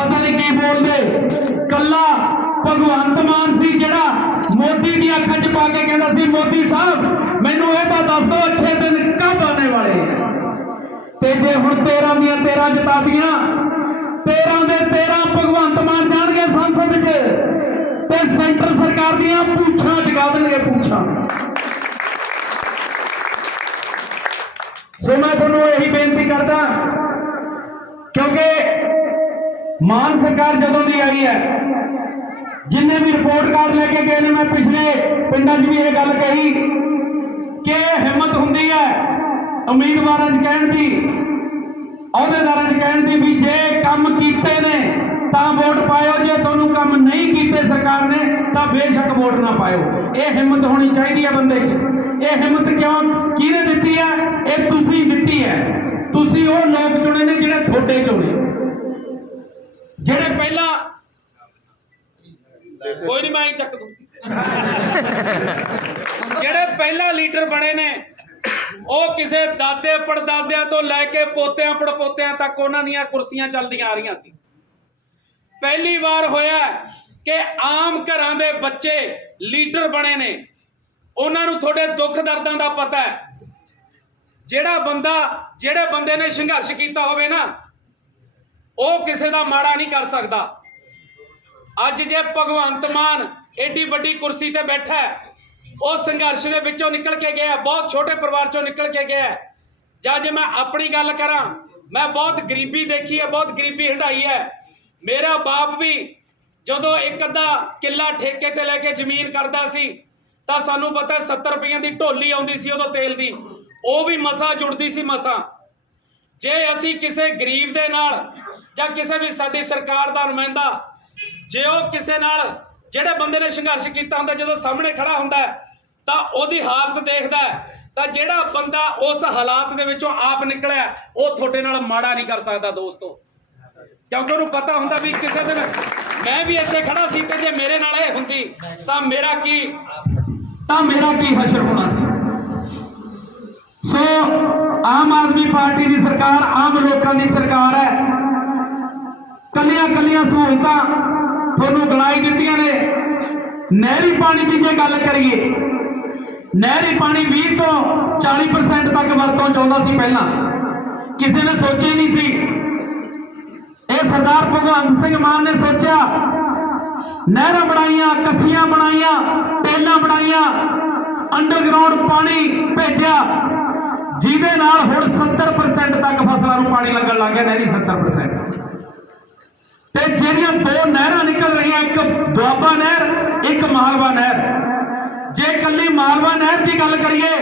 ਪਤਾ ਨਹੀਂ ਕੀ ਬੋਲਦੇ। ਕੱਲਾ ਭਗਵੰਤ ਮਾਨ ਸੀ ਜਿਹੜਾ ਮੋਦੀ ਦੀ ਅੱਖਾਂ 'ਚ ਪਾ ਕੇ ਕਹਿੰਦਾ ਸੀ, ਮੋਦੀ ਸਾਹਿਬ, ਮੈਨੂੰ ਇਹ ਤਾਂ ਦੱਸ ਦਿਓ, ਅੱਛੇ ਦਿਨ ਕਦ ਆਉਣੇ ਵਾਲੇ ਹੈ ਤੇ ਜੇ ਹੁਣ 13 ਦੀਆਂ 13 ਜਿਤਾਤੀਆਂ 13 ਦੇ 13 ਭਗਵੰਤ ਮਾਨ ਜਾਣਗੇ ਸੰਸਦ 'ਚ, ਤੇ ਸੈਂਟਰ ਸਰਕਾਰ ਦੀਆਂ ਪੂਛਾਂ ਜਗਾ ਦੇਣਗੇ ਪੂਛਾਂ। ਸੋ ਮੈਂ ਤੁਹਾਨੂੰ ਇਹੀ ਬੇਨਤੀ ਕਰਦਾ, ਕਿਉਂਕਿ ਮਾਨ ਸਰਕਾਰ ਜਦੋਂ ਦੀ ਆਈ ਹੈ, ਜਿੰਨੇ ਵੀ ਰਿਪੋਰਟ ਕਾਰਡ ਲੈ ਕੇ ਗਏ ਨੇ, ਮੈਂ ਪਿਛਲੇ ਪਿੰਡਾਂ 'ਚ ਵੀ ਇਹ ਗੱਲ ਕਹੀ ਕਿ ਇਹ ਹਿੰਮਤ ਹੁੰਦੀ ਹੈ ਉਮੀਦਵਾਰਾਂ 'ਚ ਕਹਿਣ ਦੀ, ਅਹੁਦੇਦਾਰਾਂ 'ਚ ਕਹਿਣ ਦੀ ਵੀ ਜੇ ਕੰਮ ਕੀਤੇ ਨੇ, ਤਾਂ ਵੋਟ ਪਾਇਓ, ਜੇ ਤੁਹਾਨੂੰ ਕੰਮ ਨਹੀਂ ਕੀਤੇ ਸਰਕਾਰ ਨੇ, ਤਾਂ ਬੇਸ਼ੱਕ ਵੋਟ ਨਾ ਪਾਇਓ। ਇਹ ਹਿੰਮਤ ਹੋਣੀ ਚਾਹੀਦੀ ਹੈ ਬੰਦੇ 'ਚ। ਇਹ ਹਿੰਮਤ ਕਿਉਂ, ਕਿਹਨੇ ਦਿੱਤੀ ਹੈ? ਇਹ ਤੁਸੀਂ ਦਿੱਤੀ ਹੈ। ਤੁਸੀਂ ਉਹ ਲੋਕ ਚੁਣੇ ਨੇ ਜਿਹੜੇ ਤੁਹਾਡੇ ਚੁਣੇ ਜਿਹੜੇ ਪਹਿਲਾਂ ਕੋਈ ਨਹੀਂ ਮੈਂ ਹੀ ਚੱਕ ਦੂੰ। ਜਿਹੜੇ ਪਹਿਲਾਂ ਲੀਡਰ ਬਣੇ ਨੇ, ਉਹ ਕਿਸੇ ਦਾਦੇ ਪੜਦਾਦਿਆਂ ਤੋਂ ਲੈ ਕੇ ਪੋਤਿਆਂ ਪੜਪੋਤਿਆਂ ਤੱਕ ਉਹਨਾਂ ਦੀਆਂ ਕੁਰਸੀਆਂ ਚੱਲਦੀਆਂ ਆ ਰਹੀਆਂ ਸੀ। ਪਹਿਲੀ ਵਾਰ ਹੋਇਆ ਕਿ ਆਮ ਘਰਾਂ ਦੇ ਬੱਚੇ ਲੀਡਰ ਬਣੇ ਨੇ। ਉਹਨਾਂ ਨੂੰ ਤੁਹਾਡੇ ਦੁੱਖ ਦਰਦਾਂ ਦਾ ਪਤਾ ਹੈ। ਜਿਹੜਾ ਬੰਦਾ, ਜਿਹੜੇ ਬੰਦੇ ਨੇ ਸੰਘਰਸ਼ ਕੀਤਾ ਹੋਵੇ ਨਾ ਉਹ ਕਿਸੇ ਦਾ ਮਾੜਾ ਨਹੀਂ ਕਰ ਸਕਦਾ। ਅੱਜ ਜੇ ਭਗਵੰਤ ਮਾਨ ਏਡੀ ਵੱਡੀ ਕੁਰਸੀ ਤੇ ਬੈਠਾ ਹੈ, ਉਹ ਸੰਘਰਸ਼ ਦੇ ਵਿੱਚੋਂ ਨਿਕਲ ਕੇ ਗਿਆ ਬਹੁਤ ਛੋਟੇ ਪਰਿਵਾਰ ਚੋਂ ਨਿਕਲ ਕੇ ਗਿਆ ਜਾਂ ਜੇ ਮੈਂ ਆਪਣੀ ਗੱਲ ਕਰਾਂ, ਮੈਂ ਬਹੁਤ ਗਰੀਬੀ ਦੇਖੀ ਹੈ, ਬਹੁਤ ਗਰੀਬੀ ਹਟਾਈ ਹੈ। ਮੇਰਾ ਬਾਪ ਵੀ ਜਦੋਂ ਇੱਕ ਅੱਧਾ ਕਿੱਲਾ ਠੇਕੇ ਤੇ ਲੈ ਕੇ ਜ਼ਮੀਨ ਕਰਦਾ ਸੀ, ਤਾਂ ਸਾਨੂੰ ਪਤਾ ਹੈ 70 ਰੁਪਈਆਂ ਦੀ ਢੋਲੀ ਆਉਂਦੀ ਸੀ ਉਦੋਂ ਤੇਲ ਦੀ। ਉਹ ਵੀ ਮਸਾ ਜੁੜਦੀ ਸੀ ਮਸਾ। ਜੇ ਅਸੀਂ ਕਿਸੇ ਗਰੀਬ ਦੇ ਨਾਲ ਜਾਂ ਕਿਸੇ ਵੀ ਸਾਡੀ ਸਰਕਾਰ ਦਾ ਨੁਮਾਇੰਦਾ ਜੇ ਉਹ ਕਿਸੇ ਨਾਲ ਜਿਹੜੇ ਬੰਦੇ ਨੇ ਸੰਘਰਸ਼ ਕੀਤਾ ਹੁੰਦਾ, ਜਦੋਂ ਸਾਹਮਣੇ ਖੜਾ ਹੁੰਦਾ ਤਾਂ ਉਹਦੀ ਹਾਲਤ ਦੇਖਦਾ ਤਾਂ ਜਿਹੜਾ ਬੰਦਾ ਉਸ ਹਾਲਾਤ ਦੇ ਵਿੱਚੋਂ ਆਪ ਨਿਕਲਿਆ ਉਹ ਤੁਹਾਡੇ ਨਾਲ ਮਾੜਾ ਨਹੀਂ ਕਰ ਸਕਦਾ ਦੋਸਤੋ। ਕਿਉਂਕਿ ਉਹਨੂੰ ਪਤਾ ਹੁੰਦਾ ਵੀ ਕਿਸੇ ਦਿਨ ਮੈਂ ਵੀ ਇੱਥੇ ਖੜਾ ਸੀ ਤੇ ਜੇ ਮੇਰੇ ਨਾਲ ਇਹ ਹੁੰਦੀ, ਤਾਂ ਮੇਰਾ ਕੀ ਤਾਂ ਮੇਰਾ ਕੀ ਹਸ਼ਰ ਹੋਣਾ ਸੀ? ਸੋ ਆਮ ਆਦਮੀ ਪਾਰਟੀ ਦੀ ਸਰਕਾਰ, ਆਮ ਲੋਕਾਂ ਦੀ ਸਰਕਾਰ ਹੈ। ਕੱਲੀਆਂ ਕੱਲੀਆਂ ਸਹੂਲਤਾਂ ਤੁਹਾਨੂੰ ਗਲਾਈ ਦਿੱਤੀਆਂ ਨੇ। ਨਹਿਰੀ ਪਾਣੀ ਦੀ ਜੇ ਗੱਲ ਕਰੀਏ, ਨਹਿਰੀ ਪਾਣੀ 20 ਤੋਂ 40% ਤੱਕ ਵਰਤੋਂ ਚਾਹੁੰਦਾ ਸੀ ਪਹਿਲਾਂ। ਕਿਸੇ ਨੇ ਸੋਚਿਆ ਹੀ ਨਹੀਂ ਸੀ। ਇਹ ਸਰਦਾਰ ਭਗਵੰਤ ਸਿੰਘ ਮਾਨ ਨੇ ਸੋਚਿਆ, ਨਹਿਰਾਂ ਬਣਾਈਆਂ, ਕੱਸੀਆਂ ਬਣਾਈਆਂ, ਟੇਲਾਂ ਬਣਾਈਆਂ ਅੰਡਰਗਰਾਉਂਡ ਪਾਣੀ ਭੇਜਿਆ। ਜਿਹਦੇ ਨਾਲ ਹੁਣ 70% ਤੱਕ ਫਸਲਾਂ ਨੂੰ ਪਾਣੀ ਲੱਗਣ ਲੱਗ ਗਿਆ, ਨਹਿਰੀ 70% ਤੇ ਜਿਹੜੀਆਂ ਦੋ ਨਹਿਰਾਂ ਨਿਕਲ ਰਹੀਆਂ, ਇੱਕ ਦੁਆਬਾ ਨਹਿਰ, ਇੱਕ ਮਾਲਵਾ ਨਹਿਰ। ਜੇ ਕੱਲੀ ਮਾਲਵਾ ਨਹਿਰ ਦੀ ਗੱਲ ਕਰੀਏ,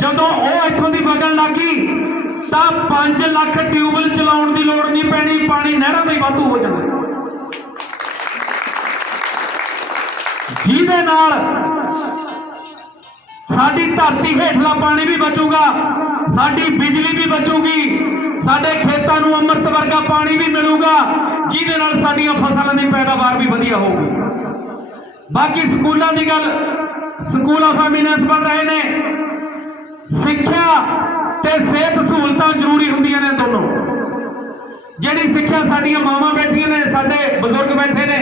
ਜਦੋਂ ਉਹ ਇੱਥੋਂ ਦੀ ਵਗਣ ਲੱਗੀ, ਤਾਂ 5 ਲੱਖ ਟਿਊਬਲ ਚਲਾਉਣ ਦੀ ਲੋੜ ਨਹੀਂ ਪੈਣੀ, ਪਾਣੀ ਨਹਿਰਾਂ ਦਾ ਹੀ ਵਾਧੂ ਹੋ ਜਾਣਾ ਜਿਹਦੇ ਨਾਲ ਸਾਡੀ ਧਰਤੀ ਹੇਠਲਾ ਪਾਣੀ ਵੀ ਬਚੂਗਾ ਸਾਡੀ ਬਿਜਲੀ ਵੀ ਬਚੂਗੀ, ਸਾਡੇ ਖੇਤਾਂ ਨੂੰ ਅੰਮ੍ਰਿਤ ਵਰਗਾ ਪਾਣੀ ਵੀ ਮਿਲੂਗਾ, ਜਿਹਦੇ ਨਾਲ ਸਾਡੀਆਂ ਫਸਲਾਂ ਦੀ ਪੈਦਾਵਾਰ ਵੀ ਵਧੀਆ ਹੋਊਗੀ। ਬਾਕੀ ਸਕੂਲਾਂ ਦੀ ਗੱਲ, ਸਕੂਲ ਆਫ ਐਮੀਨੈਂਸ ਬਣ ਰਹੇ ਨੇ। ਸਿੱਖਿਆ ਤੇ ਸਿਹਤ ਸਹੂਲਤਾਂ ਜ਼ਰੂਰੀ ਹੁੰਦੀਆਂ ਨੇ ਦੋਨੋਂ। ਜਿਹੜੀ ਸਿੱਖਿਆ ਸਾਡੀਆਂ ਮਾਵਾਂ ਬੈਠੀਆਂ ਨੇ, ਸਾਡੇ ਬਜ਼ੁਰਗ ਬੈਠੇ ਨੇ।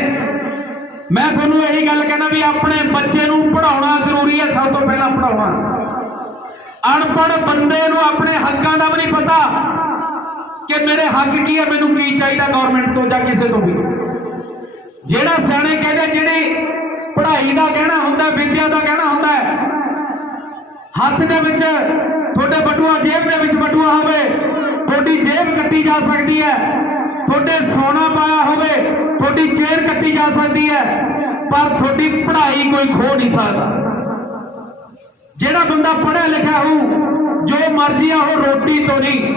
ਮੈਂ ਤੁਹਾਨੂੰ ਇਹੀ ਗੱਲ ਕਹਿਣਾ ਵੀ ਆਪਣੇ ਬੱਚੇ ਨੂੰ ਪੜਾਉਣਾ ਜ਼ਰੂਰੀ ਹੈ, ਸਭ ਤੋਂ ਪਹਿਲਾਂ ਪੜਾਉਣਾ ਅਨਪੜ੍ਹ ਬੰਦੇ ਨੂੰ ਆਪਣੇ ਹੱਕਾਂ ਦਾ ਵੀ ਨਹੀਂ ਪਤਾ ਕਿ ਮੇਰੇ ਹੱਕ ਕੀ ਹੈ, ਮੈਨੂੰ ਕੀ ਚਾਹੀਦਾ ਗਵਰਨਮੈਂਟ ਤੋਂ ਜਾਂ ਕਿਸੇ ਤੋਂ ਵੀ। ਜਿਹੜਾ ਸਿਆਣੇ ਕਹਿੰਦੇ, ਜਿਹੜੀ ਪੜ੍ਹਾਈ ਦਾ ਕਹਿਣਾ ਹੁੰਦਾ, ਵਿਦਿਆ ਦਾ ਕਹਿਣਾ ਹੁੰਦਾ ਹੱਥ ਦੇ ਵਿੱਚ ਤੁਹਾਡੇ ਬਟੂਆ ਜੇਬ ਦੇ ਵਿੱਚ ਬਟੂਆ ਹੋਵੇ, ਤੁਹਾਡੀ ਜੇਬ ਕੱਟੀ ਜਾ ਸਕਦੀ ਹੈ, ਤੁਹਾਡੇ ਸੋਨਾ ਪਾਇਆ ਹੋਵੇ, ਤੁਹਾਡੀ ਚੇਨ ਕੱਟੀ ਜਾ ਸਕਦੀ ਹੈ, ਪਰ ਤੁਹਾਡੀ ਪੜ੍ਹਾਈ ਕੋਈ ਖੋ ਨਹੀਂ ਸਕਦਾ। ਜਿਹੜਾ ਬੰਦਾ ਪੜ੍ਹਿਆ ਲਿਖਿਆ ਹੋਊ, ਜੋ ਮਰਜ਼ੀ ਆ, ਉਹ ਰੋਟੀ ਤੋਂ ਨਹੀਂ।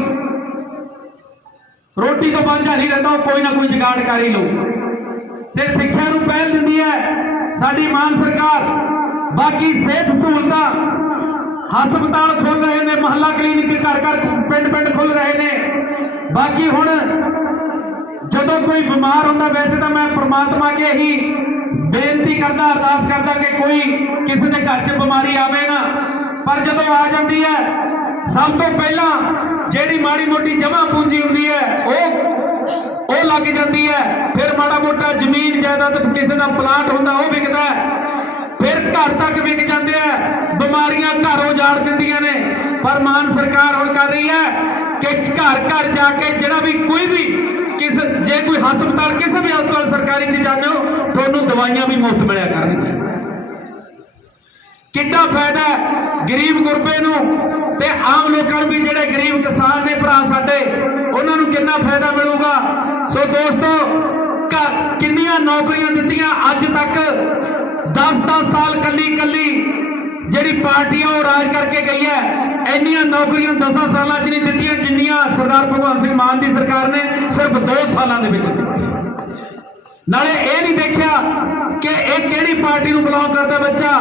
ਰੋਟੀ ਤੋਂ ਵਾਂਝਾ ਨਹੀਂ ਰਹਿੰਦਾ, ਉਹ ਕੋਈ ਨਾ ਕੋਈ ਜਗਾੜ ਕਰ ਹੀ ਲਊ। ਸੇ ਸਿੱਖਿਆ ਨੂੰ ਪਹਿਲ ਦਿੰਦੀ ਹੈ, ਸਾਡੀ ਮਾਨ ਸਰਕਾਰ, ਬਾਕੀ ਸਿਹਤ ਸਹੂਲਤਾਂ, ਹਸਪਤਾਲ ਖੁੱਲ ਰਹੇ ਨੇ, ਮਹੱਲਾ ਕਲੀਨਿਕ ਘਰ ਘਰ ਪਿੰਡ ਪਿੰਡ ਖੁੱਲ ਰਹੇ ਨੇ। ਬਾਕੀ ਹੁਣ ਜਦੋਂ ਕੋਈ ਬਿਮਾਰ ਹੁੰਦਾ, ਵੈਸੇ ਤਾਂ ਮੈਂ ਪ੍ਰਮਾਤਮਾ ਅੱਗੇ ਹੀ ਕਰਦਾ, ਅਰਦਾਸ ਕਰਦਾ ਕਿ ਕੋਈ ਕਿਸੇ ਦੇ ਘਰ 'ਚ ਬਿਮਾਰੀ ਆਵੇ ਨਾ। ਪਰ ਜਦੋਂ ਆ ਜਾਂਦੀ ਹੈ, ਸਭ ਤੋਂ ਪਹਿਲਾਂ ਜਿਹੜੀ ਮਾੜੀ ਮੋਟੀ ਜਮ੍ਹਾਂ ਪੂੰਜੀ ਹੁੰਦੀ ਹੈ, ਉਹ ਉਹ ਲੱਗ ਜਾਂਦੀ ਹੈ। ਫਿਰ ਮਾੜਾ ਮੋਟਾ ਜ਼ਮੀਨ ਜਾਇਦਾਦ ਕਿਸੇ ਦਾ ਪਲਾਟ ਹੁੰਦਾ, ਉਹ ਵਿਕਦਾ ਫਿਰ ਘਰ ਤੱਕ ਵਿਕ ਜਾਂਦੇ ਆ ਬਿਮਾਰੀਆਂ ਘਰ ਉਜਾੜ ਦਿੰਦੀਆਂ ਨੇ। ਪਰ ਮਾਨ ਸਰਕਾਰ ਹੁਣ ਕਰ ਰਹੀ ਹੈ ਕਿ ਘਰ ਘਰ ਜਾ ਕੇ ਜਿਹੜਾ ਵੀ ਕੋਈ ਵੀ ਕਿਸ, ਜੇ ਕੋਈ ਹਸਪਤਾਲ, ਕਿਸੇ ਵੀ ਹਸਪਤਾਲ ਸਰਕਾਰੀ ਚ ਜਾਂਦੇ ਹੋ, ਤੁਹਾਨੂੰ ਦਵਾਈਆਂ ਵੀ ਮੁਫਤ ਮਿਲਿਆ ਕਰਨਗੀਆਂ। ਕਿੰਨਾ ਫਾਇਦਾ ਗਰੀਬ ਗੁਰਬੇ ਨੂੰ ਤੇ ਆਮ ਲੋਕਾਂ ਨੂੰ ਵੀ ਜਿਹੜੇ ਗਰੀਬ ਕਿਸਾਨ ਨੇ ਭਰਾ ਸਾਡੇ, ਉਹਨਾਂ ਨੂੰ ਕਿੰਨਾ ਫਾਇਦਾ ਮਿਲੂਗਾ? ਸੋ ਦੋਸਤੋ ਕਿੰਨੀਆਂ ਨੌਕਰੀਆਂ ਦਿੱਤੀਆਂ ਅੱਜ ਤੱਕ? 10-10 ਸਾਲ ਕੱਲੀ ਕੱਲੀ ਜਿਹੜੀ ਪਾਰਟੀ ਆ ਉਹ ਰਾਜ ਕਰਕੇ ਗਈ ਹੈ। ਇੰਨੀਆਂ ਨੌਕਰੀਆਂ 10 ਸਾਲਾਂ 'ਚ ਨਹੀਂ ਦਿੱਤੀਆਂ, ਜਿੰਨੀਆਂ ਸਰਦਾਰ ਭਗਵੰਤ ਸਿੰਘ ਮਾਨ ਦੀ ਸਰਕਾਰ ਨੇ ਸਿਰਫ 2 ਸਾਲਾਂ ਦੇ ਵਿੱਚ ਦਿੱਤੀਆਂ। ਨਾਲੇ ਇਹ ਨਹੀਂ ਦੇਖਿਆ ਕਿ ਇਹ ਕਿਹੜੀ ਪਾਰਟੀ ਨੂੰ ਬਿਲੋਂਗ ਕਰਦਾ ਬੱਚਾ।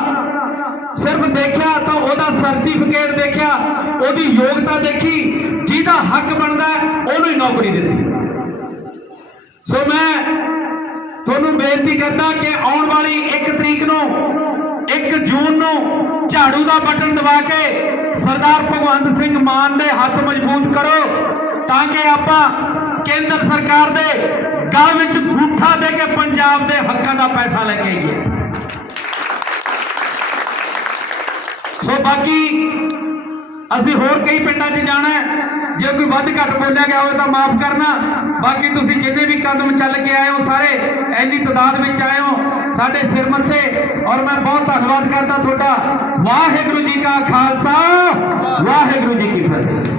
ਸਿਰਫ ਦੇਖਿਆ ਤਾਂ ਉਹਦਾ ਸਰਟੀਫਿਕੇਟ ਦੇਖਿਆ, ਉਹਦੀ ਯੋਗਤਾ ਦੇਖੀ, ਜਿਹਦਾ ਹੱਕ ਬਣਦਾ, ਉਹਨੂੰ ਹੀ ਨੌਕਰੀ ਦਿੱਤੀ। ਸੋ ਮੈਂ ਤੁਹਾਨੂੰ ਬੇਨਤੀ ਕਰਦਾ ਕਿ ਆਉਣ ਵਾਲੀ 1 ਤਰੀਕ ਨੂੰ 1 ਜੂਨ ਨੂੰ ਝਾੜੂ ਦਾ ਬਟਨ ਦਬਾ ਕੇ ਸਰਦਾਰ ਭਗਵੰਤ ਸਿੰਘ ਮਾਨ ਦੇ ਹੱਥ ਮਜ਼ਬੂਤ ਕਰੋ, ਤਾਂ ਕਿ ਆਪਾਂ ਕੇਂਦਰ ਸਰਕਾਰ ਦੇ ਗਲ ਵਿੱਚ ਗੂਠਾ ਦੇ ਕੇ ਪੰਜਾਬ ਦੇ ਹੱਕਾਂ ਦਾ ਪੈਸਾ ਲੈ ਕੇ ਆਈਏ। ਸੋ ਬਾਕੀ ਅਸੀਂ ਹੋਰ ਕਈ ਪਿੰਡਾਂ 'ਚ ਜਾਣਾ ਜੇ ਕੋਈ ਵੱਧ ਘੱਟ ਬੋਲਿਆ ਗਿਆ ਹੋਵੇ ਤਾਂ ਮਾਫ ਕਰਨਾ। ਬਾਕੀ ਤੁਸੀਂ ਜਿੰਨੇ ਵੀ ਕਦਮ ਚੱਲ ਕੇ ਆਏ ਹੋ ਸਾਰੇ ਇੰਨੀ ਤਾਦਾਦ ਵਿੱਚ ਆਏ ਹੋ। ਸਾਡੇ ਸਿਰ ਮੱਥੇ। ਔਰ ਮੈਂ ਬਹੁਤ ਧੰਨਵਾਦ ਕਰਦਾ ਤੁਹਾਡਾ। ਵਾਹਿਗੁਰੂ ਜੀ ਕਾ ਖਾਲਸਾ, ਵਾਹਿਗੁਰੂ ਜੀ ਕੀ ਫਤਿਹ।